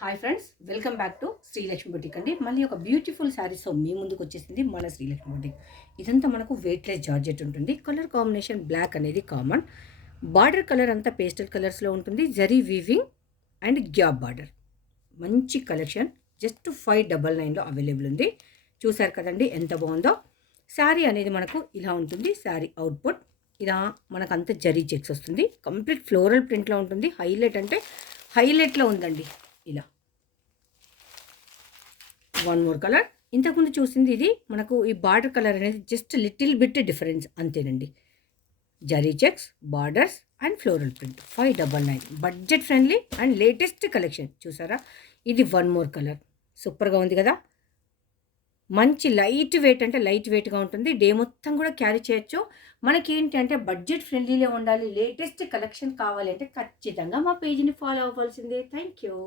Hi friends, welcome back to Srilakshmi boutique అండి. మళ్ళీ ఒక బ్యూటిఫుల్ శారీస్తో మీ ముందుకు వచ్చేసింది మన శ్రీలక్ష్మి బొటిక్. ఇదంతా మనకు వెయిట్లెస్ జార్జెట్ ఉంటుంది. కలర్ కాంబినేషన్ బ్లాక్ అనేది కామన్. బార్డర్ కలర్ అంతా పేస్టల్ కలర్స్లో ఉంటుంది. Zari weaving and gap border. మంచి కలెక్షన్. జస్ట్ 599లో అవైలబుల్ ఉంది. చూసారు కదండి ఎంత బాగుందో. శారీ అనేది మనకు ఇలా ఉంటుంది. శారీ అవుట్పుట్ ఇలా మనకంతా జరీ చెక్స్ వస్తుంది. కంప్లీట్ ఫ్లోరల్ ప్రింట్లో ఉంటుంది. హైలైట్ అంటే హైలైట్లో ఉందండి. ఇలా వన్ మోర్ కలర్. ఇంతకుముందు చూసింది ఇది మనకు ఈ బార్డర్ కలర్ అనేది జస్ట్ లిటిల్ బిట్ డిఫరెన్స్ అంతేనండి. Zari checks, borders and floral print. 599 budget friendly and latest collection. చూసారా, ఇది వన్ మోర్ కలర్. సూపర్గా ఉంది కదా. మంచి లైట్ వెయిట్ అంటే లైట్ వెయిట్గా ఉంటుంది. డే మొత్తం కూడా క్యారీ చేయొచ్చు. మనకి ఏంటి అంటే బడ్జెట్ ఫ్రెండ్లీలో ఉండాలి, లేటెస్ట్ కలెక్షన్ కావాలి అంటే ఖచ్చితంగా మా పేజీని ఫాలో అవ్వాల్సిందే. Thank you.